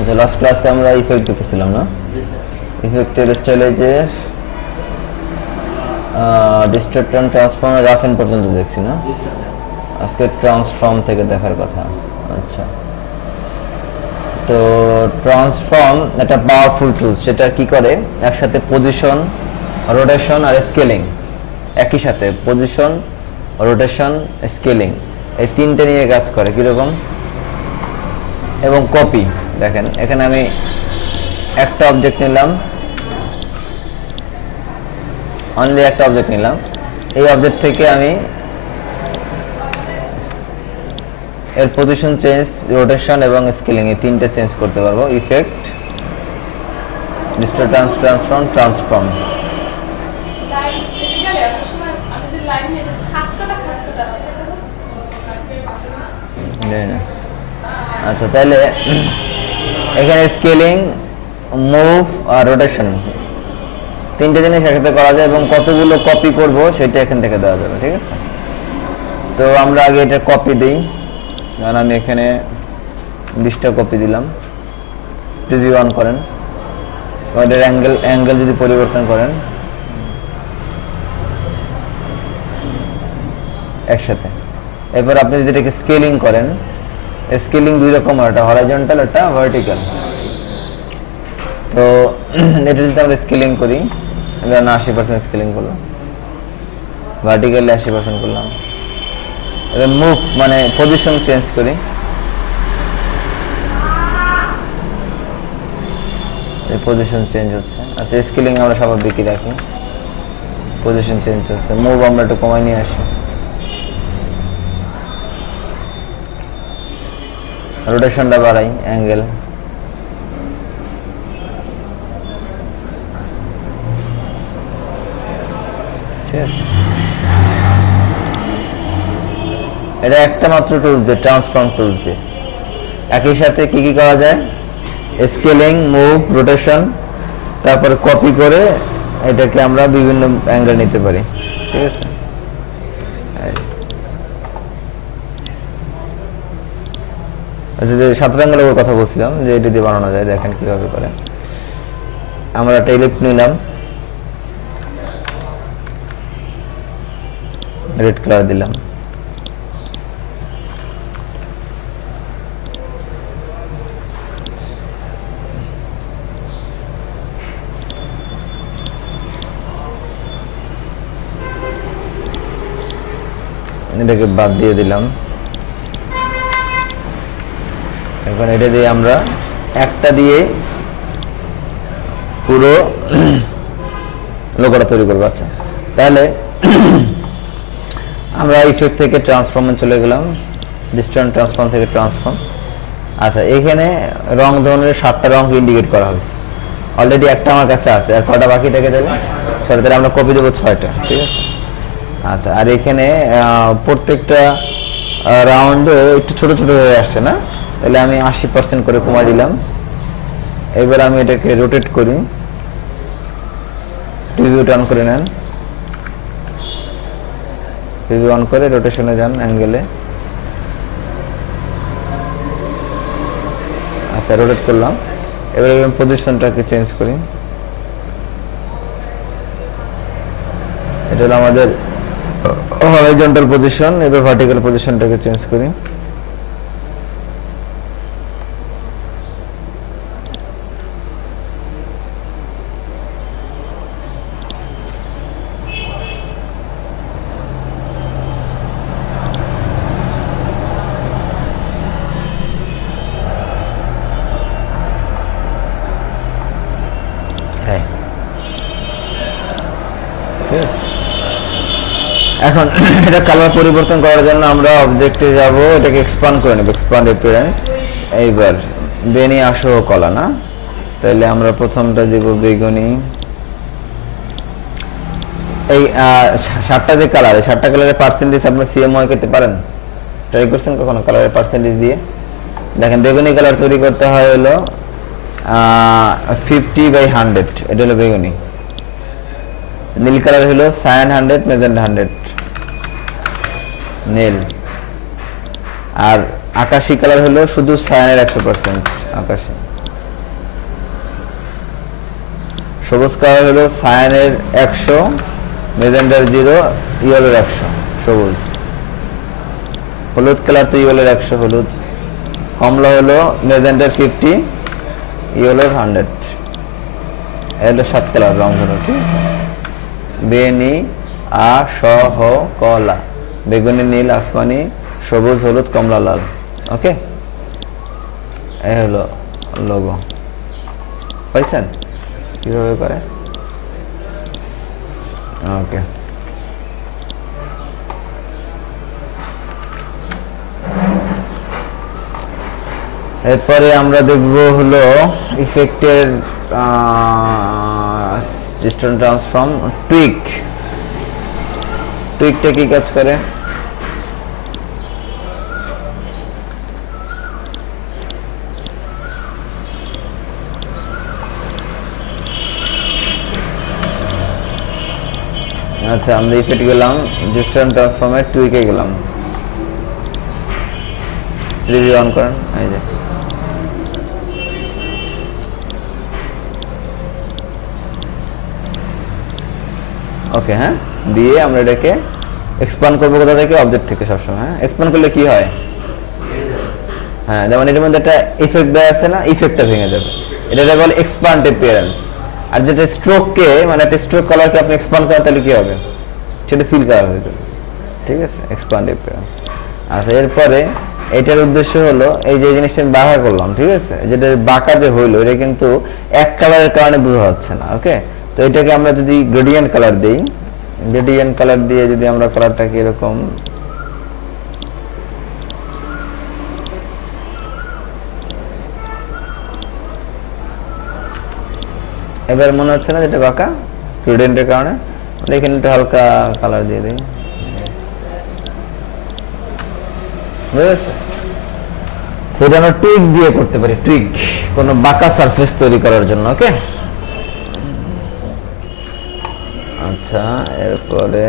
আচ্ছা লাস্ট ক্লাসে আমরা ইফেক্ট দেখতেছিলাম না ইফেক্টের স্টাইলে যে ডিস্ট্রাকশন ট্রান্সফর্ম রাফ এন্ড পর্যন্ত দেখছি না আজকে ট্রান্সফর্ম থেকে দেখার কথা আচ্ছা তো ট্রান্সফর্ম একটা পাওয়ারফুল টুল সেটা কি করে একসাথে পজিশন রোটেশন আর স্কেলিং একই সাথে পজিশন রোটেশন স্কেলিং এই তিনটে নিয়ে কাজ করে কি রকম এবং কপি দেখেন এখানে আমি একটা অবজেক্ট নিলাম অনলি একটা অবজেক্ট নিলাম এই অবজেক্ট থেকে আমি এর পজিশন চেঞ্জ রোটেশন এবং স্কেলিং এই তিনটে চেঞ্জ করতে পারবো ইফেক্ট ডিস্ট্রাকশন ট্রান্সফর্ম ট্রান্সফর্ম আচ্ছা তাহলে এখানে স্কেলিং মুভ আর রোটেশন তিনটে জিনিস একসাথে করা যায় এবং কতগুলো কপি করব সেটা এখান থেকে দেওয়া যাবে ঠিক আছে তো আমরা আগে এটা কপি দেই কারণ আমি এখানে 20টা কপি দিলাম প্রিভিউ অন করেন ওদের অ্যাঙ্গেল যদি পরিবর্তন করেন একসাথে এরপর আপনি যদি এটাকে স্কেলিং করেন স্কেলিং দুই রকম হয় একটা হরাইজন্টাল একটা ভার্টিক্যাল তো এটা যদি আমরা স্কেলিং করি ধরেন 80% স্কেলিং করলাম ভার্টিক্যালি 80% করলাম এবার মুভ মানে পজিশন চেঞ্জ করি এই পজিশন চেঞ্জ হচ্ছে আচ্ছা স্কেলিং আমরা স্বাভাবিকই রাখি পজিশন চেঞ্জ হচ্ছে মুভ আমরা একটু কমাই নিয়ে আসি রোটেশনটা বাড়াই অ্যাঙ্গেল ঠিক আছে এটা একটা মাত্র টুলস দিয়ে ট্রান্সফর্ম টুলস দিয়ে একই সাথে কি কি করা যায় স্কেলিং মুভ রোটেশন তারপরে কপি করে এটাকে আমরা বিভিন্ন অ্যাঙ্গেল নিতে পারি ঠিক আছে আচ্ছা যে সাতরাঙ্গের ওর কথা বলছিলাম যে এটা দিয়ে বানানো যায় দেখেন কিভাবে করে আমরা একটা ইলিপ্স নিলাম রেড কালার দিলাম এটাকে বাদ দিয়ে দিলাম এখন এটা দিয়ে আমরা একটা দিয়ে পুরো লোগোটা তৈরি করবো আচ্ছা তাহলে আমরা ইফেক্ট থেকে ট্রান্সফর্মে চলে গেলাম ডিস্ট্যান্স ট্রান্সফর্ম থেকে ট্রান্সফর্ম আচ্ছা এখানে রং ধরনের 7টা রং ইন্ডিকেট করা হয়েছে অলরেডি একটা আমার কাছে আছে আর কটা বাকি থেকে যাবে 6টা তাহলে আমরা কপি দেবো 6টা ঠিক আছে আচ্ছা আর এখানে প্রত্যেকটা রাউন্ড একটু ছোট ছোট হয়ে আসছে না তাহলে আমি 80% করে কমাই দিলাম এবার আমি এটাকে রোটেট করি প্রিভিউ অন করে নেন প্রিভিউ অন করে রোটেশনে যান অ্যাঙ্গেলে আচ্ছা রোটেট করলাম এবার আমি পজিশনটাকে চেঞ্জ করি এটা হলো আমাদের হরাইজন্টাল পজিশন এবার ভার্টিক্যাল পজিশনটাকে চেঞ্জ করি এখন এটা কালার পরিবর্তন করার জন্য আমরা অবজেক্টে যাব এটাকে এক্সপ্যান্ড করে নেব এক্সপ্যান্ড অ্যাপিয়ারেন্স এইবার বেনি আসো কলা না তাহলে আমরা প্রথমটা দেব বেগুনি এই 7টা যে কালার 7টা কালারের পার্সেন্টেজ আপনি সিএমওয়াই করতে পারেন ট্রাই করছেন কখনো কালারের পার্সেন্টেজ দিয়ে দেখেন বেগুনি কালার তৈরি করতে হয় হলো 50/100 এটা হলো বেগুনি নীল কালার হলো সায়ান 100 মেজেন্টা 100 নীল আর আকাশী কালার হলো শুধু সায়ানের 100% আকাশী সবুজ কালার হলো সায়ানের 100, মেজেন্ডার 0, ইয়েলোর 100 সবুজ। হলুদ কালার তো ইয়েলোর 100 হলুদ। কমলা হলো মেজেন্ডার 50, ইয়েলোর 100। এগুলো 7 কালার রং হলো, ঠিক আছে। বেনি আ স হ কলা, বেগুনি, নীল, আসমানি, সবুজ, হলুদ, কমলা, লাল। ওকে, এই হলো লোগো। পাইছেন কিভাবে করে? ওকে, এরপরে আমরা দেখব হলো ইফেক্টের ডিস্টেন্স ট্রান্সফর্ম টুইক। টুইকটা কি কাজ করে? আচ্ছা, আমরা ইফেক্ট গেলাম, ডিস্টেন্স ট্রান্সফর্মের টুইকে গেলাম। রিভিউ অন করেন, এই যে ওকে। হ্যাঁ, দিয়ে আমরা এটাকে এক্সপ্যান্ড করবো কোথা থেকে? অবজেক্ট থেকে সবসময়। হ্যাঁ, এক্সপ্যান্ড করলে কি হয়? হ্যাঁ, যেমন এটার মধ্যে একটা ইফেক্ট দেওয়া আছে না, ইফেক্টটা ভেঙে যাবে। এটা বলে এক্সপ্যান্ড অ্যাপিয়ারেন্স। আর যেটা স্ট্রোককে, মানে একটা স্ট্রোক কালারকে আপনি এক্সপ্যান্ড করেন, তাহলে কি হবে? সেটা ফিল কালার হয়ে যাবে, ঠিক আছে, এক্সপ্যান্ড অ্যাপিয়ারেন্স। আচ্ছা, এরপরে এটার উদ্দেশ্য হলো এই যে জিনিসটা আমি বাঁকা করলাম, ঠিক আছে, যেটা বাঁকা যে হইলো এটা কিন্তু এক কালারের কারণে বোঝা যাচ্ছে না। ওকে, তো এটাকে আমরা যদি গ্রেডিয়েন্ট কালার দিই, গ্রেডিয়েন্ট কালার দিয়ে যদি আমরা কালারটাকে এরকম এবার মনে হচ্ছে না যেটা বাঁকা গ্রেডিয়েন্টের কারণে, এখানে একটু হালকা কালার দিয়ে দিই, বুঝেছে? তো এটা আমরা টুইক দিয়ে করতে পারি, টুইক কোনো বাঁকা সারফেস তৈরি করার জন্য। ওকে, আচ্ছা, এরপরে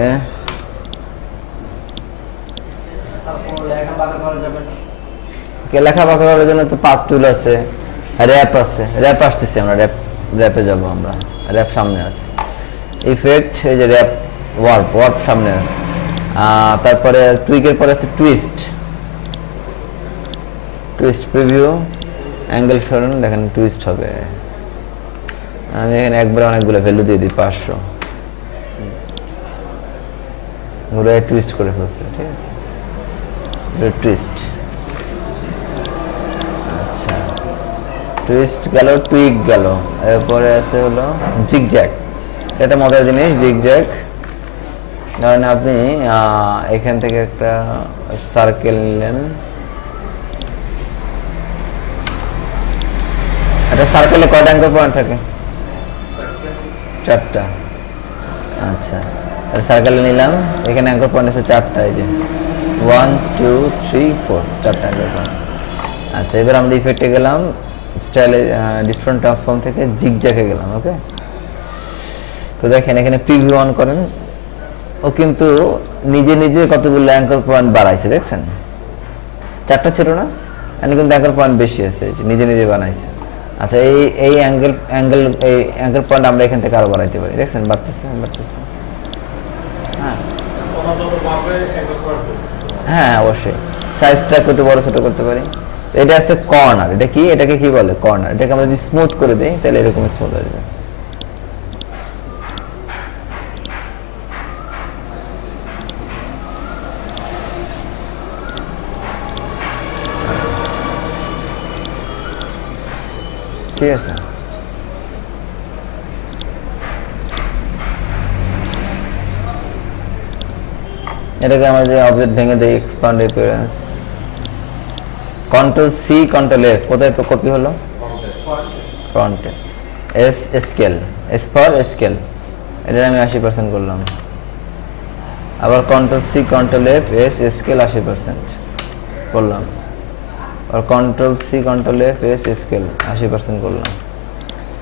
লেখা বাঁকা করার জন্য তো পাথ টুল আছে, র্যাপ আছে, র্যাপ আসতেছে, আমরা র্যাপে যাব। আমরা র্যাপ সামনে আছে, ইফেক্ট, এই যে র্যাপ, ওয়ার্প সামনে আছে। তারপরে টুইকের পরে আছে টুইস্ট, টুইস্ট প্রিভিউ, অ্যাঙ্গেল সরান, দেখেন টুইস্ট হবে। আমি এখানে একবারে অনেকগুলো ভ্যালু দিয়ে দিই, 500 ঘুরে টুইস্ট করে ফেলছে, ঠিক আছে, টুইস্ট। আচ্ছা, টুইস্ট গেল, টুইক গেল। এরপরে আছে হলো জিগজ্যাগ। এটা মজার জিনিস, জিগজ্যাগ। ধরেন আপনি এখান থেকে একটা সার্কেল নিলেন, একটা সার্কেলে কয়টা অ্যাঙ্কর পয়েন্ট থাকে? 4টা। আচ্ছা, সার্কেলে নিলাম, এখানে অ্যাঙ্কর পয়েন্ট আছে 4টা, এই যে 1 2 3 4, 4টা অ্যাঙ্কর পয়েন্ট। আচ্ছা, এবার আমরা ইফেক্টে গেলাম, স্টাইলে ডিস্টেন্স ট্রান্সফর্ম থেকে জিগজ্যাগে গেলাম। ওকে, তো দেখেন এখানে প্রিভিউ অন করেন, ও কিন্তু নিজে নিজে কতগুলো অ্যাঙ্কর পয়েন্ট বাড়াইছে, দেখছেন? 4টা ছিল না, এখানে কিন্তু অ্যাঙ্কর পয়েন্ট বেশি আছে, নিজে নিজে বানাইছে। আচ্ছা, এই অ্যাঙ্গেল পয়েন্ট আমরা এখান থেকে আরো বাড়াইতে পারি, দেখছেন? বাড়তেছে। হ্যাঁ, অবশ্যই সাইজটা একটু বড় ছোট করতে পারি। এটা আছে কর্নার। এটা কি? এটাকে কি বলে? কর্নার। এটাকে আমরা যদি স্মুথ করে দেই তাহলে এরকম স্মুথ আসবে। ঠিক আছে, এটাকে আমরা যে অবজেক্ট ভেঙে দেই, expand appearance, control C control F, কোথায় কপি হলো? ফ্রন্টে। S scale, S for scale, এটা আমি 80% করলাম। আবার control C control F, S scale 80% করলাম। আর control C control F, S scale 80% করলাম।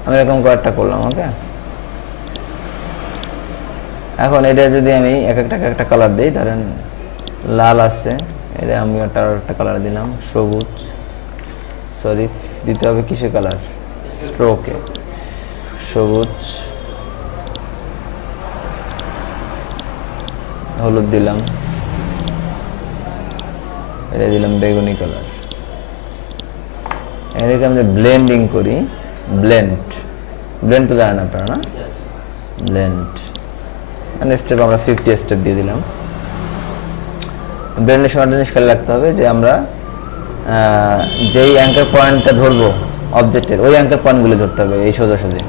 আমি এরকম কয়েকটা করলাম। ওকে, এখন এটা যদি আমি এক একটা কালার দিই, ধরেন লাল আছে, এটা আমি একটা কালার দিলাম, সবুজ, সরি দিতে হবে কিসে কালার? স্ট্রোকে, সবুজ, হলুদ দিলাম, এটা দিলাম বেগুনি কালার। এটাকে আমরা ব্লেন্ডিং করি, ব্লেন্ড তো জানেন আপনারা না, ব্লেন্ড মানে স্টেপ আমরা 50 স্টেপ দিয়ে দিলাম। ব্লেন্ডের সময় জিনিস খেয়াল রাখতে হবে যে আমরা যেই অ্যাঙ্কার পয়েন্টটা ধরবো অবজেক্টের, ওই অ্যাঙ্কার পয়েন্টগুলো ধরতে হবে, এই সোজাসুজি।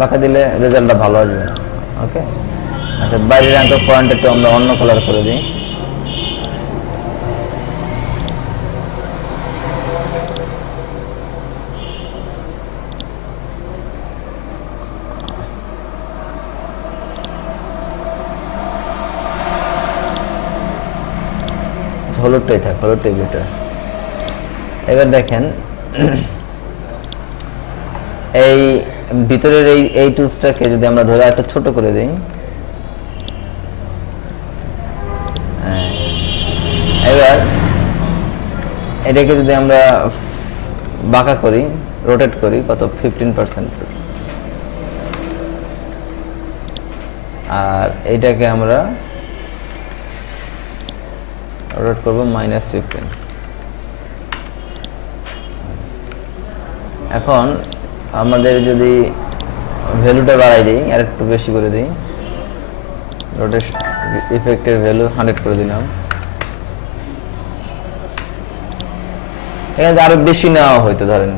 বাঁকা দিলে রেজাল্টটা ভালো আসবে না। ওকে, আচ্ছা, বাইরের অ্যাঙ্কার পয়েন্ট একটু আমরা অন্য কালার করে দিই। হলুদটাই থাক, হলুদটাই বেটার। এবার দেখেন এই ভিতরের এই টুলসটাকে যদি আমরা ধরে একটা ছোট করে দিই, এবার এটাকে যদি আমরা বাঁকা করি, রোটেট করি, কত 15%, আর এইটাকে আমরা রোটেট করবো -15। এখন আমাদের যদি ভ্যালুটা বাড়াই দিই, আর একটু বেশি করে দিই, রোটেশন ইফেক্টের ভ্যালু 100 করে দিলাম। এখানে আরো বেশি নেওয়া হয়তো, ধরেন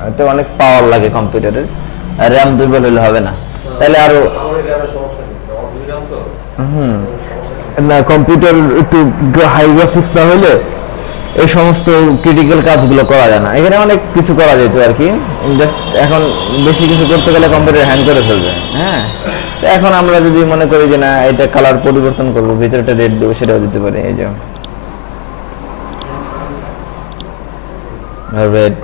হয়তো অনেক পাওয়ার লাগে কম্পিউটারের, র্যাম দুর্বল হলে হবে না, তাহলে আরো না, কম্পিউটার একটু হাই গ্রাফিক্স না হলে এই সমস্ত ক্রিটিক্যাল কাজগুলো করা যায় না। এখানে অনেক কিছু করা যেত আর কি, জাস্ট এখন বেশি কিছু করতে গেলে কম্পিউটার হ্যাং করে ফেলবে। হ্যাঁ, তো এখন আমরা যদি মনে করি যে না এটা কালার পরিবর্তন করবো, ভিতরটা রেড দেবো, সেটাও দিতে পারি। এই যে রেড,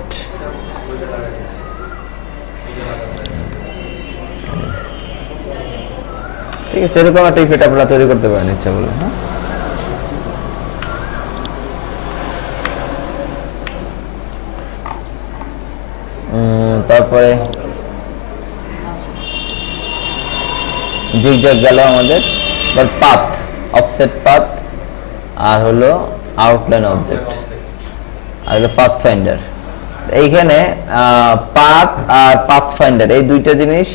ঠিক আছে, এরকম একটা ইফেক্ট আপনারা তৈরি করতে পারেন ইচ্ছা বলে। হ্যাঁ, তারপরে জিগজ্যাগ গেল আমাদের, পাথ, অফসেট পাথ, আর হলো আউটলাইন অবজেক্ট, আর হলো পাথ ফাইন্ডার। এইখানে পাথ আর পাথ ফাইন্ডার এই দুইটা জিনিস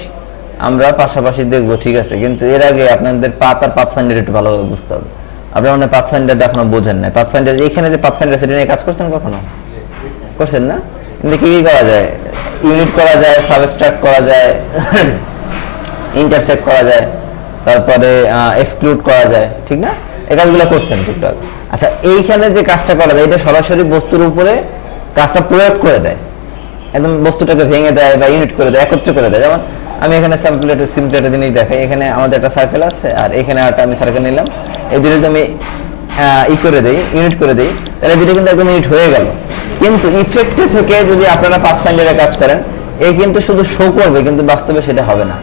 আমরা পাশাপাশি দেখবো, ঠিক আছে, কিন্তু এর আগে আপনাদের পাথ আর পাথ ফাইন্ডার একটু ভালোভাবে বুঝতে হবে। আপনারা মানে পাথ ফাইন্ডারটা এখনো বোঝেন না। পাথ ফাইন্ডার এখানে যে পাথ ফাইন্ডার সেটা নিয়ে কাজ করছেন কখনো? করছেন না? কিন্তু কি করা যায়, ইউনিট করা যায়, সাবস্ট্রাক্ট করা যায়, ইন্টারসেক্ট করা যায়, তারপরে এক্সক্লুড করা যায়, ঠিক না? এই কাজগুলো করছেন টুকটাক। আচ্ছা, এইখানে যে কাজটা করা যায়, এটা সরাসরি বস্তুর উপরে কাজটা প্রয়োগ করে দেয়, একদম বস্তুটাকে ভেঙে দেয় বা ইউনিট করে দেয়, একত্র করে দেয়। যেমন আমি এখানে সিম্পল একটা জিনিস দেখাই, এখানে আমাদের একটা সার্কেল আছে, আর এখানে একটা আমি সার্কেল নিলাম, এই দুটো যদি আমি করে দেই, ইউনিট করে দেই, তাহলে দুটো কিন্তু একদম ইউনিট হয়ে গেল। কিন্তু ইফেক্টে থেকে যদি আপনারা পাথফাইন্ডারে কাজ করেন, এই কিন্তু শুধু শো করবে, কিন্তু বাস্তবে সেটা হবে না।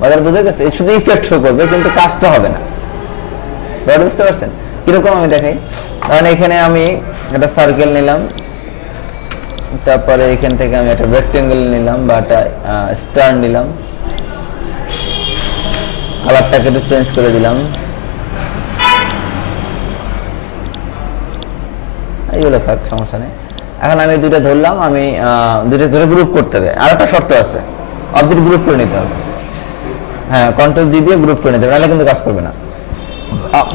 বাজার বুঝে গেছে? শুধু ইফেক্ট শো করবে, কিন্তু কাজটা হবে না। বুঝতে পারছেন কিরকম? আমি দেখাই। কারণ এখানে আমি একটা সার্কেল নিলাম, তারপরে এখান থেকে আমি একটা রেক্টেঙ্গেল নিলাম বা একটা স্টার নিলাম, কালারটাকে একটু চেঞ্জ করে দিলাম, এইগুলো থাক, সমস্যা নেই। এখন আমি দুইটা ধরলাম, আমি দুইটা ধরে গ্রুপ করতে হবে। আর একটা শর্ত আছে, অবজেক্ট গ্রুপ করে নিতে হবে। হ্যাঁ, কন্ট্রোল জি দিয়ে গ্রুপ করে নিতে হবে, নাহলে কিন্তু কাজ করবে না।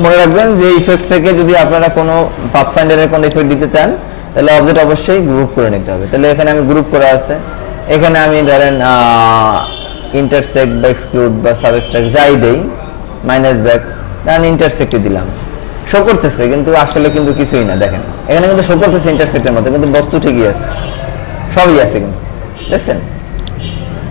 মনে রাখবেন যে ইফেক্ট থেকে যদি আপনারা কোনো পাথফাইন্ডারের কোনো ইফেক্ট দিতে চান, তাহলে অবজেক্ট অবশ্যই গ্রুপ করে নিতে হবে। তাহলে এখানে আমি গ্রুপ করা আছে, এখানে আমি ধরেন ইন্টারসেক্ট বা এক্সক্লুড বা সাবস্ট্রাক্ট যাই দেই, মাইনাস ব্যাক, আমি ইন্টারসেক্টে দিলাম, শো করতেছে, কিন্তু আসলে কিন্তু কিছুই না। দেখেন এখানে কিন্তু শো করতেছে ইন্টারসেক্টের মতো, কিন্তু বস্তু ঠিকই আছে, সবই আছে, কিন্তু দেখছেন।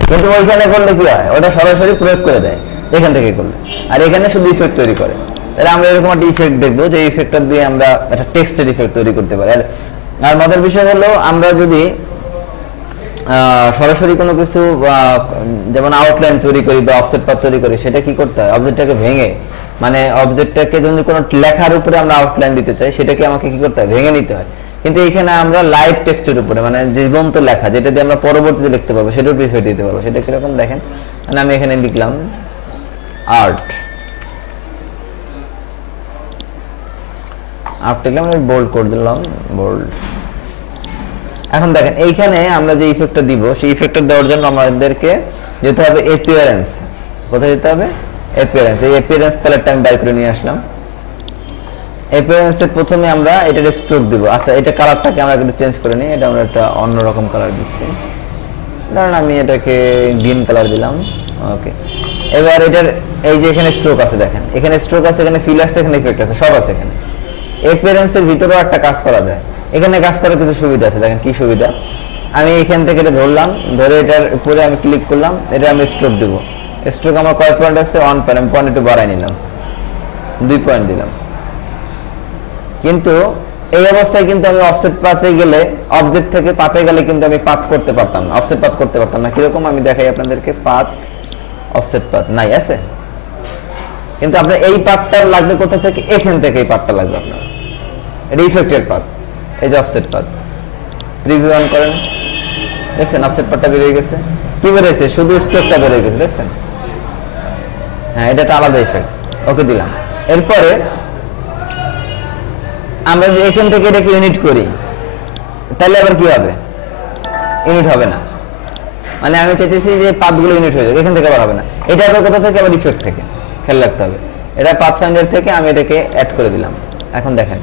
কিন্তু ওইখানে করলে কি হয়, ওটা সরাসরি প্রয়োগ করে দেয় এখান থেকে করলে, আর এখানে শুধু ইফেক্ট তৈরি করে। তাহলে আমরা এরকম একটা ইফেক্ট দেখবো, যে ইফেক্টটা দিয়ে আমরা একটা টেক্সটের ইফেক্ট তৈরি করতে পারি। আর মজার বিষয় হলো, আমরা যদি সরাসরি কোনো কিছু যেমন আউটলাইন তৈরি করি বা অফসেট পাথ তৈরি করি, সেটা কি করতে হয়, অবজেক্টটাকে ভেঙে, মানে অবজেক্টটাকে যদি কোনো লেখার উপরে আমরা আউটলাইন দিতে চাই, সেটাকে আমাকে কি করতে হয়, ভেঙে নিতে হয়। কিন্তু এখানে আমরা লাইভ টেক্সটের উপরে মানে জীবন্ত লেখা যেটা দিয়ে আমরা পরবর্তীতে লিখতে পারবো সেটার উপরে ইফেক্ট দিতে পারবো। সেটা কিরকম দেখেন, মানে আমি এখানে লিখলাম আর্ট, লিখলাম, বোল্ড করে দিলাম, বোল্ড। এখন দেখেন এইখানে আমরা যে ইফেক্টটা দিব সেই ইফেক্টটা দেওয়ার জন্য আমাদেরকে যেতে হবে অ্যাপিয়ারেন্স। কোথায় যেতে হবে? অ্যাপিয়ারেন্স। এই অ্যাপিয়ারেন্স প্যালেটটা আমি বাইরে করে নিয়ে আসলাম। অ্যাপিয়ারেন্সে প্রথমে আমরা এটার স্ট্রোক দিব। আচ্ছা, এটা কালারটাকে আমরা একটু চেঞ্জ করে নিই। এটা আমরা একটা অন্যরকম কালার দিচ্ছি, ধরুন আমি এটাকে গ্রিন কালার দিলাম। ওকে, এবার এটার এই যে এখানে স্ট্রোক আছে, দেখেন এখানে স্ট্রোক আছে, এখানে ফিল আছে, এখানে ইফেক্ট আছে, সব আছে এখানে। অ্যাপিয়ারেন্সের ভিতরেও একটা কাজ করা যায়। এখানে কাজ করার কিছু সুবিধা আছে, দেখেন কি সুবিধা। আমি এখান থেকে এটা ধরলাম, ধরে এটার উপরে আমি ক্লিক করলাম, এটা আমি স্ট্রোক দেব। স্ট্রোক আমার কয় পয়েন্ট আছে? 1 পয়েন্ট। আমি পয়েন্ট একটু বাড়াই নিলাম, 2 পয়েন্ট দিলাম। কিন্তু এই অবস্থায় কিন্তু আমি অফসেট পাতে গেলে, অবজেক্ট থেকে পাতে গেলে কিন্তু আমি পাত করতে পারতাম না, অফসেট পাত করতে পারতাম না। কিরকম আমি দেখাই আপনাদেরকে, পাত, অফসেট পাত নাই আছে, কিন্তু আপনার এই পাতটা লাগবে কোথা থেকে? এখান থেকে এই পাতটা লাগবে আপনার। এটা ইফেক্টেড পাত, এই যে অফসেট পাত। প্রিভিউ অন করেন, দেখছেন অফসেট পাতটা বেরিয়ে গেছে। কি বেরিয়েছে? শুধু স্ট্রোকটা বেরিয়ে গেছে, দেখছেন? হ্যাঁ, এটা একটা আলাদা ইফেক্ট। ওকে দিলাম। এরপরে আমরা যে এখান থেকে এটাকে ইউনিট করি, তাহলে আবার কি হবে? ইউনিট হবে না। মানে আমি চাইতেছি যে পাতগুলো ইউনিট হয়ে যাবে, এখান থেকে আবার হবে না। এটা আবার কোথা থেকে? আবার ইফেক্ট থেকে। খেয়াল রাখতে হবে, এটা পাথফাইন্ডার থেকে আমি এটাকে অ্যাড করে দিলাম। এখন দেখেন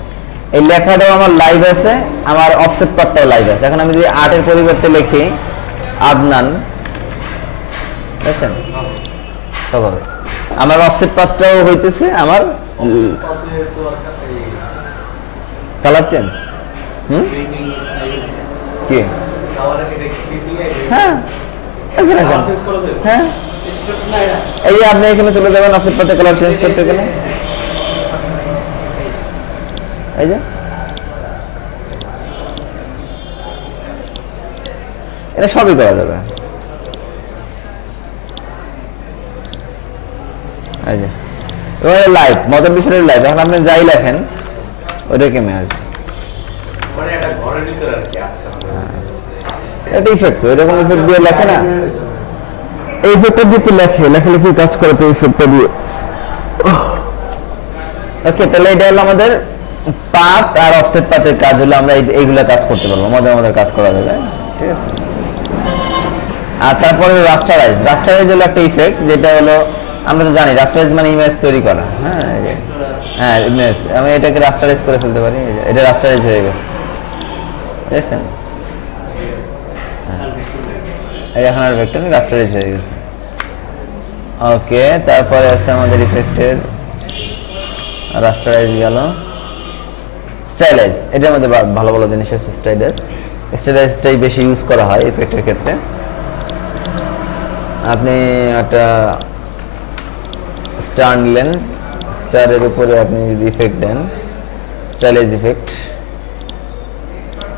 এই লেখাটাও আমার লাইভ আছে, আমার অফসেট পাতটাও লাইভ আছে। এখন আমি যদি আর্টের পরিবর্তে লিখি আদনান, দেখছেন সব হবে। আমার অফসেট পাতটাও হইতেছে, আমার কালার চেঞ্জ। কি? হ্যাঁ, হ্যাঁ, এই যে আপনি এখানে চলে যাবেন অফসেট পাতে কালার চেঞ্জ করতে গেলে, এই যে এটা সবই করা যাবে। এই যে এবারে লাইভ, মজার বিষয় লাইভ। এখন আপনি যাই লেখেন ওটা কেমে আসবে, এটা ইফেক্ট। এরকম ইফেক্ট দিয়ে লেখে না, এই ইফেক্টটা দিয়ে তো লেখালেখি কাজ করে তো ইফেক্টটা দিয়ে। ওকে, তাহলে এটা হলো আমাদের পাত আর অফসেট পাতের কাজ। হলো আমরা এইগুলা কাজ করতে পারবো, আমাদের কাজ করা যাবে, ঠিক আছে। আর তারপরে রাস্টারাইজ। রাস্টারাইজ হলো একটা ইফেক্ট, যেটা হলো আমরা তো জানি রাস্টারাইজ মানে ইমেজ তৈরি করা। হ্যাঁ, ইমেজ। আমি এটাকে রাস্টারাইজ করে ফেলতে পারি। এটা রাস্টারাইজ হয়ে গেছে, দেখছেন? এখন আর ভেক্টর রাস্টারাইজ হয়ে গেছে। ওকে, তারপরে আছে আমাদের ইফেক্টের রাস্টারাইজ গেল। স্টাইলাইজ, এটার মধ্যে ভালো ভালো জিনিস হচ্ছে স্টাইলাইজ। স্টাইলাইজটাই বেশি ইউজ করা হয় ইফেক্টের ক্ষেত্রে। আপনি একটা স্টার নিলেন, স্টারের উপরে আপনি যদি ইফেক্ট দেন, স্টাইলাইজ ইফেক্ট,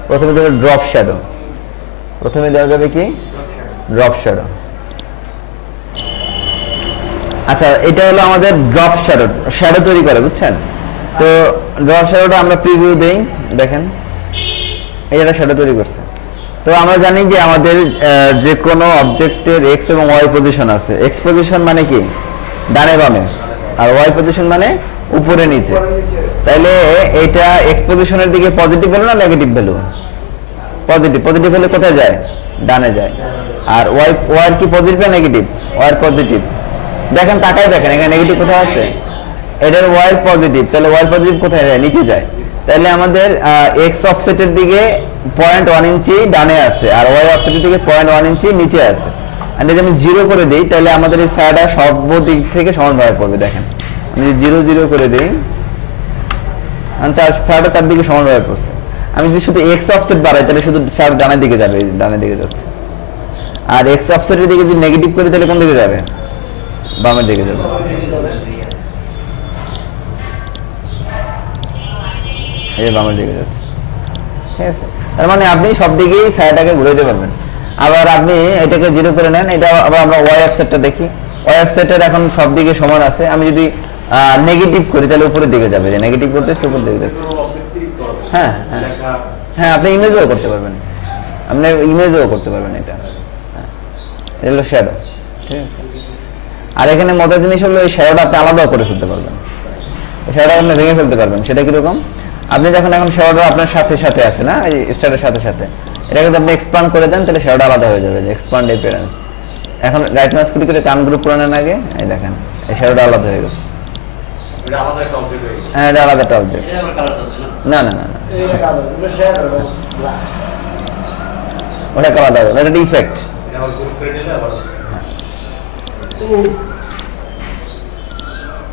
প্রথমে দেবেন ড্রপ শ্যাডো। প্রথমে দেওয়া যাবে কি? Drop shadow. আচ্ছা, এটা হলো আমাদের ড্রপ শ্যাডো, শ্যাডো তৈরি করে, বুঝছেন? তো ড্রপ শ্যাডোটা আমরা প্রিভিউ দেই, দেখেন এই একটা শ্যাডো তৈরি করছে। তো আমরা জানি যে আমাদের যে কোনো অবজেক্টের এক্স এবং ওয়াই পজিশন আছে। এক্স পজিশন মানে কি? ডানে বামে, আর ওয়াই পজিশন মানে উপরে নিচে। তাইলে এটা এক্স পজিশনের দিকে পজিটিভ ভ্যালু না নেগেটিভ ভ্যালু? পজিটিভ। পজিটিভ হলে কোথায় যায়? ডানে যায়। আর ওয়াই কি পজিটিভ না নেগেটিভ? Y positive. দেখেন, তাকাই দেখেন এখানে নেগেটিভ কোথায় আছে? এটার ওয়াই পজিটিভ, তাহলে ওয়াই পজিটিভ কোথায় যায়? নিচে যায়। তাহলে আমাদের এক্স অফসেটের দিকে 0.1 ইঞ্চি ডানে আছে, আর ওয়াই অফসেটের দিকে 0.1 ইঞ্চি নিচে আছে। আর যদি আমি 0 করে দিই, তাহলে আমাদের এই ছায়াটা সব দিক থেকে সমানভাবে পড়বে। দেখেন আমি যদি 0 0 করে দিই, ছায়াটা চারদিকে সমানভাবে পড়ছে। আমি যদি শুধু এক্স অফসেট বাড়াই, তাহলে শুধু ছায়া ডানের দিকে যাবে, ডানের দিকে যাচ্ছে। আর এক্স অফসেটের দিকে যদি নেগেটিভ করি, তাহলে কোন দিকে যাবে? বামের দিকে যাবে। এই বামের দিকে যাচ্ছে, ঠিক আছে? তার মানে আপনি সব দিকেই ছায়াটাকে ঘুরে দিতে পারবেন। আবার আপনি এটাকে 0 করে নেন, এটা আবার আমরা ওয়াই অফসেটটা দেখি। ওয়াই অফসেটের এখন সব দিকে সমান আছে। আমি যদি নেগেটিভ করি, তাহলে উপরের দিকে যাবে। যে নেগেটিভ করতেছে উপরের দিকে যাচ্ছে। হ্যাঁ, হ্যাঁ, হ্যাঁ আপনি ইমেজও করতে পারবেন, আপনি ইমেজও করতে পারবেন এটা। হ্যাঁ এটা হলো শ্যাডো, ঠিক আছে। আর এখানে মজার জিনিস হলো এই শ্যাডোটা আপনি আলাদাও করে ফেলতে পারবেন, এই শ্যাডোটা আপনি ভেঙে ফেলতে পারবেন। সেটা কিরকম, আপনি যখন এখন শ্যাডোটা আপনার সাথে সাথে আছে না, এই স্টারের সাথে সাথে, এটা কিন্তু আপনি এক্সপান্ড করে দেন, তাহলে শ্যাডোটা আলাদা হয়ে যাবে, যে এক্সপান্ড অ্যাপিয়ারেন্স। এখন রাইট মাউস ক্লিক করে কান গ্রুপ করে নেন আগে, এই দেখেন এই শ্যাডোটা আলাদা হয়ে গেছে। হ্যাঁ এটা আলাদা একটা অবজেক্ট। না না না না ওটা আলাদা, এটা ডিফেক্ট।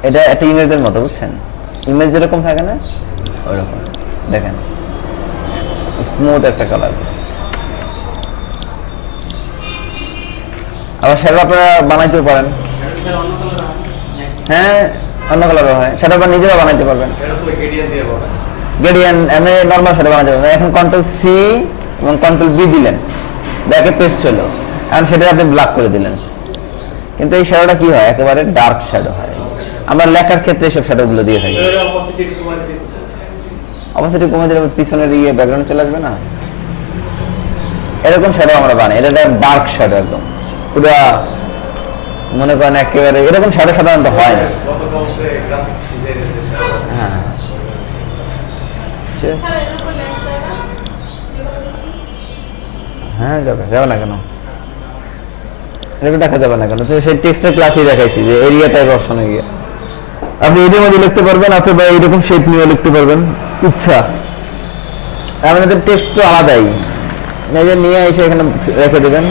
এটা একটা ইমেজের মতো, বুঝছেন, ইমেজ যেরকম থাকে না ওইরকম। দেখেন স্মুথ একটা কালার। আবার শ্যাডো আপনারা বানাইতেও পারেন, হ্যাঁ অন্য কালারও হয়, সেটা আপনারা নিজেরা বানাইতে পারবেন। গ্রেডিয়েন্ট এমনি নরমাল শ্যাডো বানাতে পারবেন। এখন কন্ট্রোল সি এবং কন্ট্রোল বি দিলেন, ব্যাকে পেস্ট হলো, এখন সেটা আপনি ব্ল্যাক করে দিলেন। কিন্তু এই শ্যাডোটা কি হয়, একেবারে ডার্ক শ্যাডো হয়। আমরা লেখার ক্ষেত্রে সব শ্যাডো গুলো দিয়ে থাকি। অবশ্যই কমে দিলে পিছনের ইয়ে ব্যাকগ্রাউন্ড চলে আসবে না, এরকম শ্যাডো আমরা বানাই। এটা ডার্ক শ্যাডো একদম পুরা, মনে করেন একেবারে এরকম শ্যাডো সাধারণত হয় না। হ্যাঁ হ্যাঁ যাবে যাবে না কেন, এরকম দেখা যাবে না কেন, তো সেই টেক্সটের ক্লাসই দেখাইছি যে এরিয়া টাইপ অপশনে গিয়ে আপনি এরিয়ার মধ্যে লিখতে পারবেন, অথবা এইরকম শেপ নিয়ে লিখতে পারবেন ইচ্ছা। আমাদের টেক্সট তো আলাদাই, এই যে নিয়ে এসে এখানে রেখে দেবেন।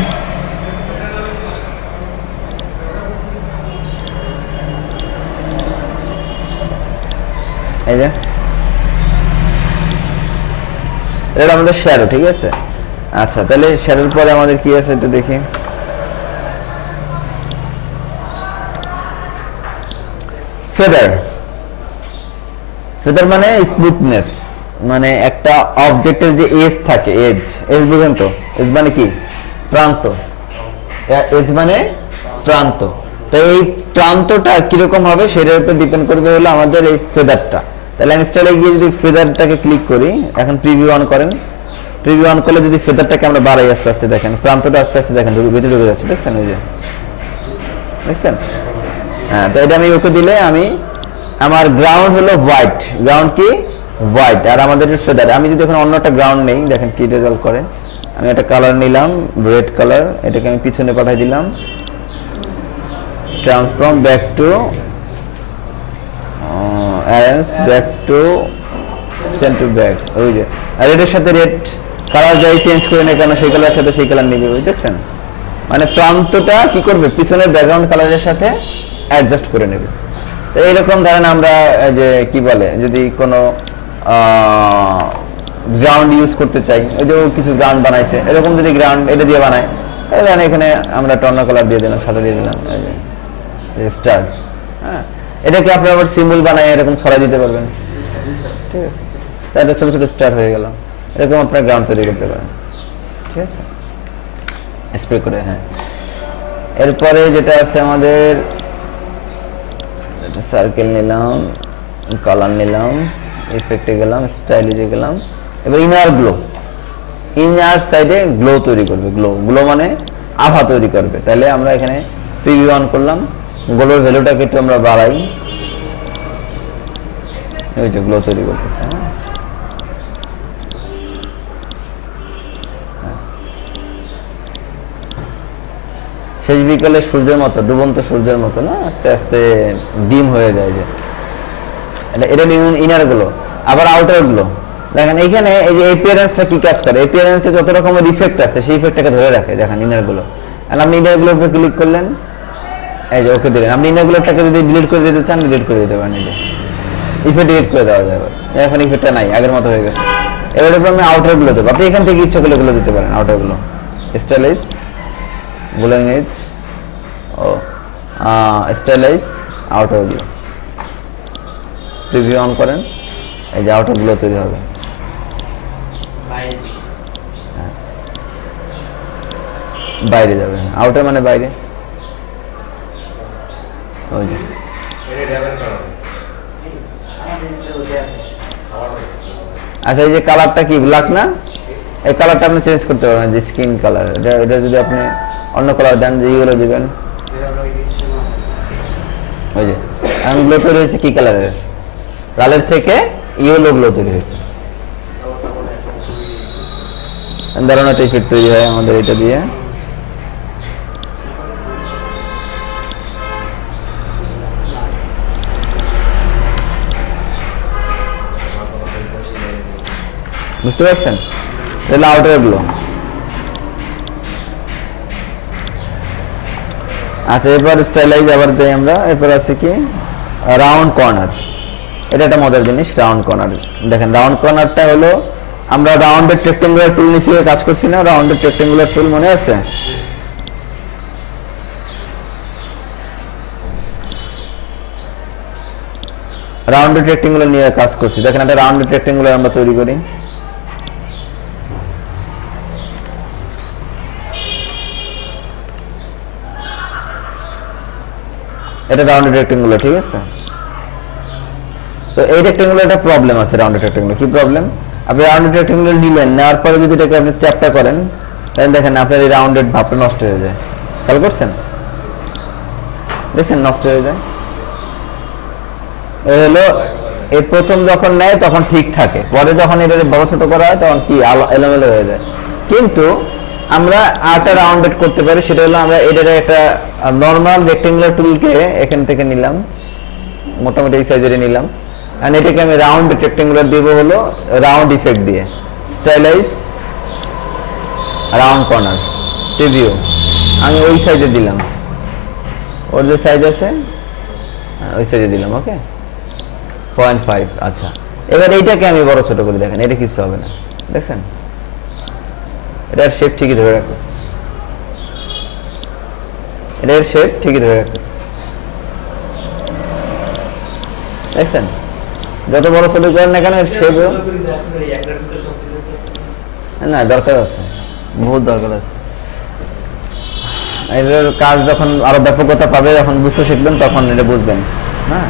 এই যে এটা আমাদের শ্যাডো, ঠিক আছে। আচ্ছা তাহলে শ্যাডোর পরে আমাদের কি আছে একটু দেখি। ফেদার, ফেদার মানে স্মুথনেস, মানে একটা অবজেক্টের যে এজ থাকে, এজ, এজ বুঝেন তো, এজ মানে কি, প্রান্ত, এজ মানে প্রান্ত। তো এই প্রান্তটা কিরকম হবে সেটার উপর ডিপেন্ড করবে হলো আমাদের এই ফেদারটা। তাহলে আমি স্টাইলে গিয়ে যদি ফেদারটাকে ক্লিক করি, এখন প্রিভিউ অন করেন, প্রিভিউ অন করলে যদি ফেদারটাকে আমরা বাড়াই আস্তে আস্তে, দেখেন প্রান্তটা আস্তে আস্তে দেখেন ভিতরে ঢুকে যাচ্ছে, দেখছেন ওই যে, দেখছেন। হ্যাঁ তো এটা আমি ওকে দিলে আমি, আমার গ্রাউন্ড হলো হোয়াইট, গ্রাউন্ড কি হোয়াইট, আর আমাদের ফেদার। আমি যদি এখন অন্য একটা গ্রাউন্ড নেই, দেখেন কি রেজাল্ট করে। আমি একটা কালার নিলাম রেড কালার, এটাকে আমি পিছনে পাঠিয়ে দিলাম, transform back to arrange back to centre back, ওই যে। আর এটার সাথে রেড কালার যাই চেঞ্জ করে নেই কেন, সেই কালারের সাথে সেই কালার নিবে, ওই দেখছেন। মানে প্রান্তটা কি করবে, পিছনের ব্যাকগ্রাউন্ড কালারের সাথে অ্যাডজাস্ট করে নেবে। তো এইরকম ধরেন আমরা যে কি বলে, যদি কোনো গ্রাউন্ড ইউজ করতে চাই, ওই যে কিছু গ্রাউন্ড বানাইছে, এরকম যদি গ্রাউন্ড এটা দিয়ে বানায়, তাহলে এখানে আমরা টর্ন কালার দিয়ে দিলাম, সাথে দিয়ে দিলাম স্টার। হ্যাঁ এটাকে আপনি আবার সিম্বল বানায় এরকম ছড়াই দিতে পারবেন, ঠিক আছে। তাহলে ছোট ছোট স্টার হয়ে গেল, এরকম আপনার গ্রাউন্ড তৈরি করতে পারেন, ঠিক আছে, স্প্রে করে। হ্যাঁ এরপরে যেটা আছে আমাদের, একটা সার্কেল নিলাম, কালার নিলাম, ইফেক্টে গেলাম, স্টাইলিজে গেলাম। এবার ইনার গ্লো, ইনার সাইডে গ্লো তৈরি করবে, গ্লো, গ্লো মানে আভা তৈরি করবে। তাহলে আমরা এখানে প্রিভিউ অন করলাম, গ্লোর ভ্যালুটাকে একটু আমরা বাড়াই, ওই যে গ্লো তৈরি করতেছে। শেষ বিকালে সূর্যের মতো, ডুবন্ত সূর্যের মতো না, আস্তে আস্তে ডিম হয়ে যায়, যে এটা ইনার গুলো। আবার আউটার গুলো দেখেন, এখানে এই যে অ্যাপিয়ারেন্সটা কি কাজ করে, অ্যাপিয়ারেন্সে যত রকমের ইফেক্ট আছে সেই ইফেক্টটাকে ধরে রাখে, দেখেন ইনার গুলো। আর আপনি ইনার গুলোর উপর ক্লিক করলেন, এই যে ওকে দিলেন। আপনি ইনার গুলোটাকে যদি ডিলিট করে দিতে চান, ডিলিট করে দিতে পারেন, এই যে ইফেক্ট ডিলিট করে দেওয়া যাবে। এখন ইফেক্টটা নাই, আগের মতো হয়ে গেছে। এবার আমি আউটার গুলো দেবো, আপনি এখান থেকে ইচ্ছা করলে গুলো দিতে পারেন। আউটার গুলো স্টাইলাইজ, বুলেন এজ, ও স্টাইলাইজ আউটার গুলো, প্রিভিউ অন করেন, এই যে আউটার গুলো তৈরি হবে। বাইরে যাবে, আউটার মানে বাইরে, ওই যে আচ্ছা এই যে কালারটা কি ব্ল্যাক না, এই কালারটা আপনি চেঞ্জ করতে পারবেন, যে স্কিন কালার, এটা যদি আপনি অন্য কালার দেন, যে ইয়েলো দিবেন, ওই যে এখন গ্লো তৈরি হয়েছে কি কালারের, লালের থেকে ইয়েলো গ্লো তৈরি হয়েছে। দারুণ একটা ইফেক্ট তৈরি হয় আমাদের এটা দিয়ে। বুঝতে পারছেন, এটা আউটার গ্লো। আচ্ছা এরপর স্টাইলাইজ আবার যাই আমরা, এরপর আছে কি রাউন্ড কর্নার। এটা একটা মজার জিনিস, রাউন্ড কর্নার। দেখেন রাউন্ড কর্নারটা হলো, আমরা রাউন্ডেড রেক্টেঙ্গুলার টুল নিয়ে কাজ করছি না, রাউন্ডেড রেক্টেঙ্গুলার টুল মনে আছে? রাউন্ডেড রেক্টেঙ্গুলার নিয়ে কাজ করছি। দেখেন একটা রাউন্ডেড রেক্টেঙ্গুলার আমরা তৈরি করি। এটা রাউন্ডেড রেক্টেঙ্গুলার, ঠিক আছে? তো এই রেক্টেঙ্গুলার একটা প্রবলেম আছে, রাউন্ডেড রেক্টেঙ্গুলার কি প্রবলেম? আপনি রাউন্ডেড রেক্টেঙ্গুলার নিলেন, নেওয়ার পরে যদি এটাকে আপনি চ্যাপ্টা করেন, তাহলে দেখেন আপনার এই রাউন্ডেড ভাবটা নষ্ট হয়ে যায়। খেয়াল করছেন? দেখছেন নষ্ট হয়ে যায়। এই হলো, এই প্রথম যখন নেয় তখন ঠিক থাকে, পরে যখন এটা বড় ছোট করা হয় তখন কি এলোমেলো হয়ে যায়। কিন্তু আমরা আরটা রাউন্ডেড করতে পারি, সেটা হলো আমরা এটার একটা নর্মাল রেক্টেঙ্গুলার টুলকে এখান থেকে নিলাম, মোটামুটি এই সাইজের নিলাম, আর এটাকে আমি রাউন্ড রেক্টেঙ্গুলার দিব হলো রাউন্ড ইফেক্ট দিয়ে, স্টাইলাইজ রাউন্ড কর্নার প্রিভিউ আমি ওই সাইজে দিলাম, ওর যে সাইজ আছে ওই সাইজে দিলাম। ওকে 0.5। আচ্ছা এবার এইটাকে আমি বড় ছোট করে, দেখেন এটা কিছু হবে না, দেখছেন এটার শেপ ঠিকই ধরে রাখতেছে, এটার শেপ ঠিকই ধরে রাখতেছে, দেখছেন? যত বড় ছোট করেন না কেন শেপ না, দরকার আছে, বহুত দরকার আছে। এটার কাজ যখন আরো ব্যাপকতা পাবে, যখন বুঝতে শিখবেন তখন এটা বুঝবেন। হ্যাঁ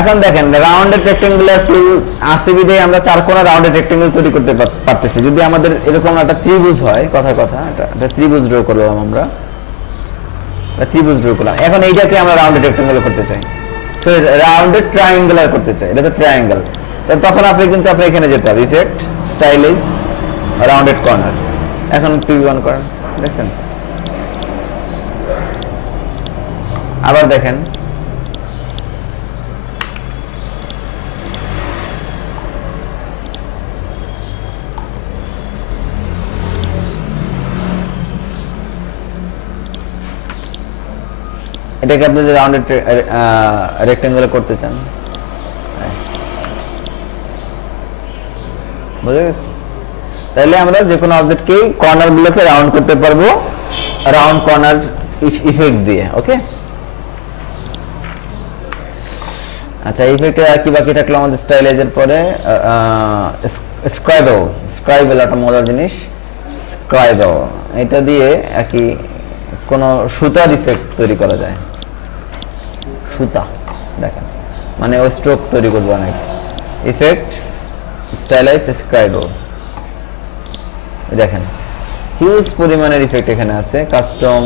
এখন দেখেন রাউন্ডেড রেক্টেঙ্গুলার টুল আরসিবি দিয়ে আমরা চার কোণা রাউন্ডেড রেক্টেঙ্গুলার তৈরি করতে পারতেছি। যদি আমাদের এরকম একটা ত্রিভুজ হয়, কথায় কথা একটা ত্রিভুজ ড্র করলাম, আমরা ত্রিভুজ ড্র করলাম, এখন এইটাকে আমরা রাউন্ডেড রেক্টেঙ্গুলার করতে চাই, রাউন্ডেড ট্রায়াঙ্গুলার করতে চাই, এটা তো ট্রায়াঙ্গেল। তখন আপনি কিন্তু আপনি এখানে যেতে হবে, ইফেক্ট স্টাইলাইজ রাউন্ডেড কর্নার। এখন প্রিভিউ অন করেন, দেখছেন? আবার দেখেন এটাকে আপনি যদি রাউন্ডেড রেক্টেঙ্গুলার করতে চান, বুঝে গেছে? তাহলে আমরা যে কোনো অবজেক্টকেই কর্নার গুলোকে রাউন্ড করতে পারবো রাউন্ড কর্নার ইফেক্ট দিয়ে। ওকে আচ্ছা ইফেক্টে আর কি বাকি থাকলো আমাদের স্টাইলাইজের পরে? স্ক্রাইবেল একটা মজার জিনিস, স্ক্রাইবেল। এটা দিয়ে আর কি কোনো সুতার ইফেক্ট তৈরি করা যায়, সুতা, দেখেন মানে ও স্ট্রোক তৈরি করবে অনেক। ইফেক্ট স্টাইলাইজ স্ক্রাইবেল, দেখেন হিউজ পরিমাণের ইফেক্ট এখানে আছে, কাস্টম,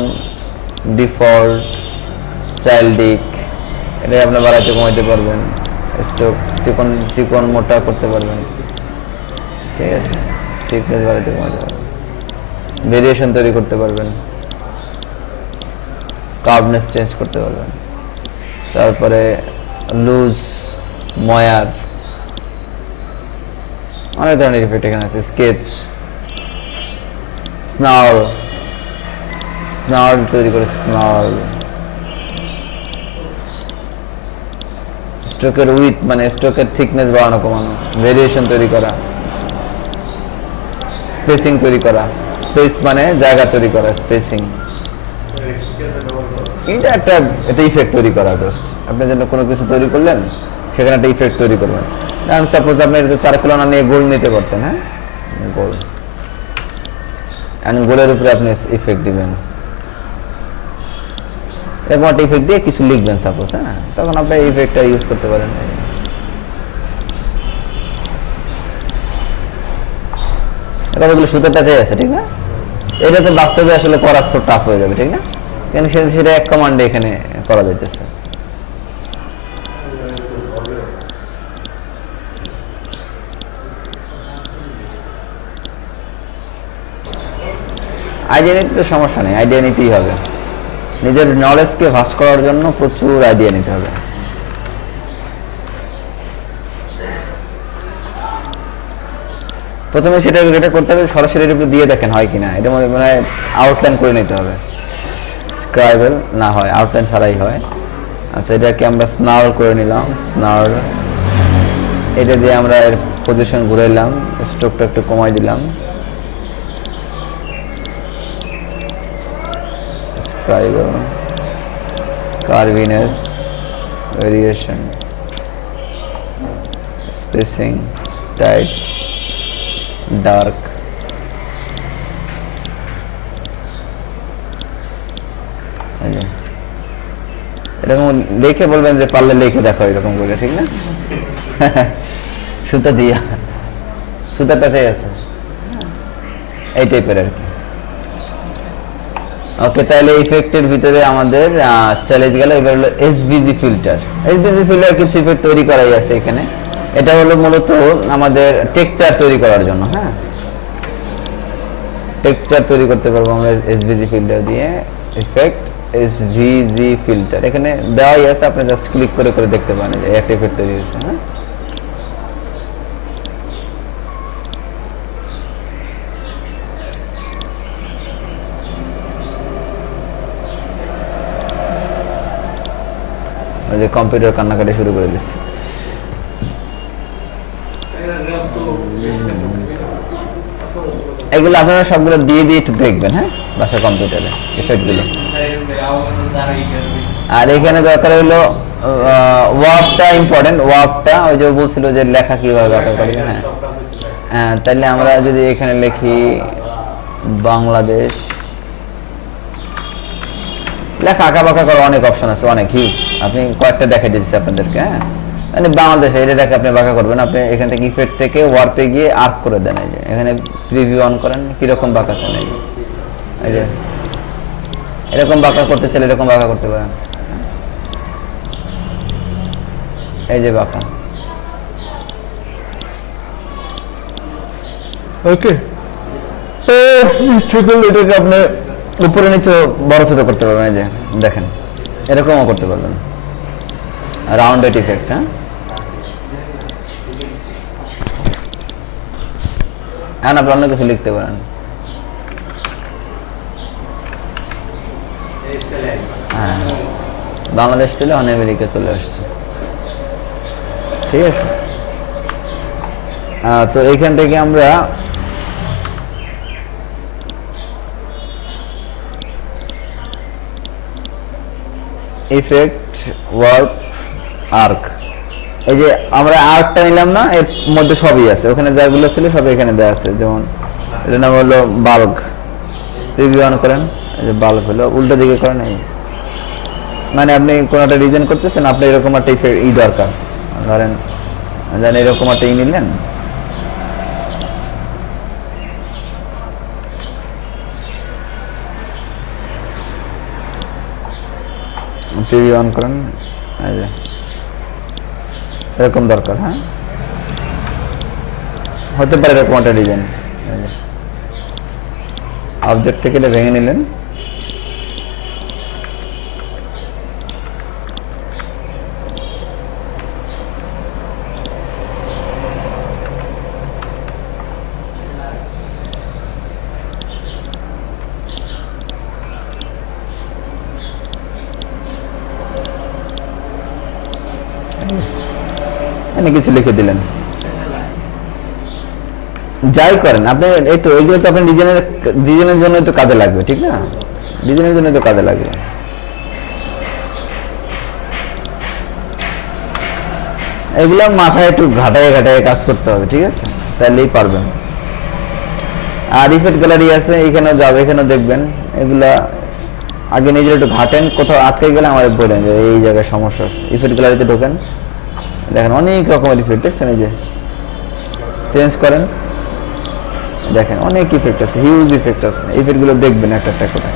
ডিফল্ট, চাইল্ডিক, এটা আপনি বাড়াইতে কমাইতে পারবেন, স্ট্রোক চিকন চিকন মোটা করতে পারবেন, ঠিক আছে, থিকনেস বাড়াইতে কমাইতে পারবেন, ভেরিয়েশন তৈরি করতে পারবেন, কার্ভনেস চেঞ্জ করতে পারবেন, তারপরে লুজ, ময়ার, অনেক ধরনের ইফেক্ট এখানে আছে, স্কেচ, স্নার্ল তৈরি করে, স্নার্ল, স্ট্রোকের উইথ মানে স্ট্রোকের থিকনেস বাড়ানো কমানো, ভেরিয়েশন তৈরি করা, স্পেসিং তৈরি করা, স্পেস মানে জায়গা তৈরি করা, স্পেসিং, এটা একটা ইফেক্ট তৈরি করা। জাস্ট আপনি যেন কোনো কিছু তৈরি করলেন, সেখানে একটা ইফেক্ট তৈরি করবেন। কারণ সাপোজ আপনি এটা চারকোনা নিয়ে গোল নিতে পারতেন, হ্যাঁ গোল, গোলের উপরে আপনি ইফেক্ট দিবেন, এরকম একটা ইফেক্ট দিয়ে কিছু লিখবেন সাপোজ, হ্যাঁ তখন আপনি এই ইফেক্টটা ইউজ করতে পারেন। কতগুলো সুতো প্যাঁচাই আছে, ঠিক না? এটা তো বাস্তবে আসলে করা সো টাফ হয়ে যাবে, ঠিক না? কিন্তু সেটা এক কমান্ডে এখানে করা যাইতেছে। আইডিয়া নিতে তো সমস্যা নেই, আইডিয়া নিতেই হবে। নিজের নলেজকে ভাস্ট করার জন্য প্রচুর আইডিয়া নিতে হবে। প্রথমে সেটা এটা করতে হবে, সরাসরি এর উপর দিয়ে দেখেন হয় কিনা। এটা মানে আউটলাইন করে নিতে হবে, স্ক্রাইবেল না হয় আউটলাইন ছাড়াই হয়। আচ্ছা, এটাকে আমরা স্নার্ল করে নিলাম, স্নার্ল। এটা দিয়ে আমরা এর পজিশন ঘুরাইলাম, স্ট্রোকটা একটু কমাই দিলাম, স্ক্রাইবেল, কার্ভিনেস, ভেরিয়েশন, স্পেসিং, টাইট, ডার্ক। এরকম লিখে বলবেন যে পারলে লিখে দেখো এরকম করে, ঠিক না? সুতা দিয়া, সুতা পেঁচাই আছে এই টাইপের আর কি। ওকে, তাহলে ইফেক্টের ভিতরে আমাদের স্টাইলাইজ গেল। এবার হলো এসভিজি ফিল্টার। এসভিজি ফিল্টার কিছু ইফেক্ট তৈরি করাই আছে এখানে। এটা হলো মূলত আমাদের টেক্সচার তৈরি করার জন্য। হ্যাঁ, টেক্সচার তৈরি করতে পারবো আমরা এসভিজি ফিল্টার দিয়ে। ইফেক্ট এসভিজি ফিল্টার এখানে দেওয়াই আছে, আপনি জাস্ট ক্লিক করে করে দেখতে পারেন যে একটা ইফেক্ট তৈরি হয়েছে। হ্যাঁ, ওই যে কম্পিউটার কান্নাকাটি শুরু করে দিচ্ছে। এগুলো আপনারা সবগুলো দিয়ে দিয়ে একটু দেখবেন, হ্যাঁ, বাসা কম্পিউটারে ইফেক্ট গুলো। আর এখানে দরকার হলো ওয়ার্কটা ইম্পর্টেন্ট। ওয়ার্কটা ওই যে বলছিল যে লেখা কিভাবে আঁকা করবে। হ্যাঁ হ্যাঁ, তাহলে আমরা যদি এখানে লিখি বাংলাদেশ, লেখা আঁকা বাঁকা করার অনেক অপশন আছে, অনেক হিউজ। আপনি কয়েকটা দেখাই দিচ্ছি আপনাদেরকে। হ্যাঁ, মানে বাংলাদেশ এটাকে আপনি বাঁকা করবেন, আপনি এখান থেকে ইফেক্ট থেকে ওয়ার্পে গিয়ে আর্ক করে দেন। এই যে এখানে প্রিভিউ অন করেন, কিরকম বাঁকা চান। এই যে এরকম বাঁকা করতে চাইলে এরকম বাঁকা করতে পারেন। এই যে বাঁকা। ওকে, এটাকে আপনি উপরে নিচে বড় ছোট করতে পারবেন। এই যে দেখেন, এরকমও করতে পারবেন, রাউন্ডেড ইফেক্ট। হ্যাঁ, হ্যাঁ, আপনি অন্য কিছু লিখতে পারেন। হ্যাঁ, বাংলাদেশ ছিল অন আমেরিকা চলে আসছে, ঠিক আছে। তো এইখান থেকে আমরা ইফেক্ট, ওয়ার্ক, আর্ক, এই যে আমরা আর্কটা নিলাম না, এর মধ্যে সবই আছে। ওখানে যাগুলো ছিল সব এখানে দেওয়া আছে। যেমন এটার নাম হলো বাল্ক। প্রিভিউ অন করেন, এই যে বাল্ক হলো, উল্টো দিকে করেন। এই মানে আপনি কোনো একটা ডিজাইন করতেছেন, আপনি এরকম একটা ই দরকার, ধরেন জানেন এরকম একটা ই নিলেন, প্রিভিউ অন করেন, এই যে এরকম দরকার। হ্যাঁ, হতে পারে এরকম একটা ডিজাইন। অবজেক্ট থেকে এটা ভেঙে নিলেন, কিছু লিখে দিলেন, যাই করেন আপনি। এই তো এইগুলো তো আপনার ডিজাইনের জন্য তো কাজে লাগবে, ঠিক না? ডিজাইনের জন্য তো কাজে লাগবে। এগুলো মাথায় একটু ঘাটায় ঘাটায় কাজ করতে হবে, ঠিক আছে, তাহলেই পারবেন। আর ইফেক্ট গ্যালারি আছে, এখানেও যাবে, এখানেও দেখবেন। এগুলা আগে নিজের একটু ঘাটেন, কোথাও আটকে গেলে আমার বলেন যে এই জায়গায় সমস্যা আছে। ইফেক্ট গ্যালারিতে ঢোকেন, দেখেন অনেক রকমের ইফেক্ট দেখছেন, এই যে চেঞ্জ করেন, দেখেন অনেক ইফেক্ট আছে, হিউজ ইফেক্ট আছে, ইফেক্ট গুলো দেখবেন একটা একটা করে।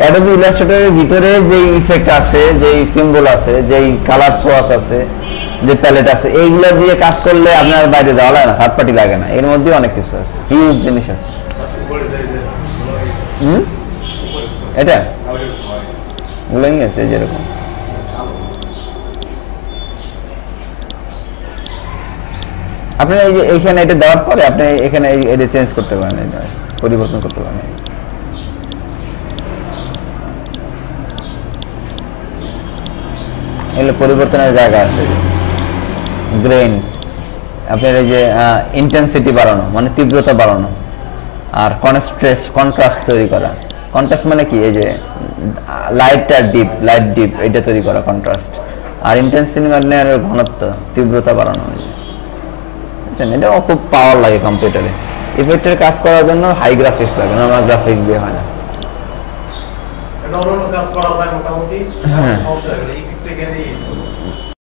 অ্যাডোবি ইলাস্ট্রেটরের ভিতরে যে ইফেক্ট আছে, যে সিম্বল আছে, যে কালার সোয়াচ আছে, যে প্যালেট আছে, এইগুলো দিয়ে কাজ করলে আপনার বাইরে যাওয়া লাগে না, থার্ড পার্টি লাগে না। এর মধ্যে অনেক কিছু আছে, হিউজ জিনিস আছে। এটা গ্লোয়িং আছে যেরকম। আপনি এই যে এইখানে এটা দেওয়ার পরে আপনি এখানে এটা চেঞ্জ করতে পারেন, এটা পরিবর্তন করতে পারেন। এগুলো পরিবর্তনের জায়গা আছে। গ্রেন, আপনার এই যে ইন্টেন্সিটি বাড়ানো মানে তীব্রতা বাড়ানো, আর কন্ট্রাস্ট তৈরি করা। কন্ট্রাস্ট মানে কি, এই যে লাইট আর ডিপ, লাইট ডিপ এটা তৈরি করা কন্ট্রাস্ট। আর ইন্টেন্সিটি মানে ঘনত্ব, তীব্রতা বাড়ানো। এটাও খুব পাওয়ার লাগে কম্পিউটারে। ইফেক্টের কাজ করার জন্য হাই গ্রাফিক্স লাগে, নরমাল গ্রাফিক্স দিয়ে হয় না। কাজ করা যায় মোটামুটি, সমস্যা নেই, ইফেক্টে গেলেই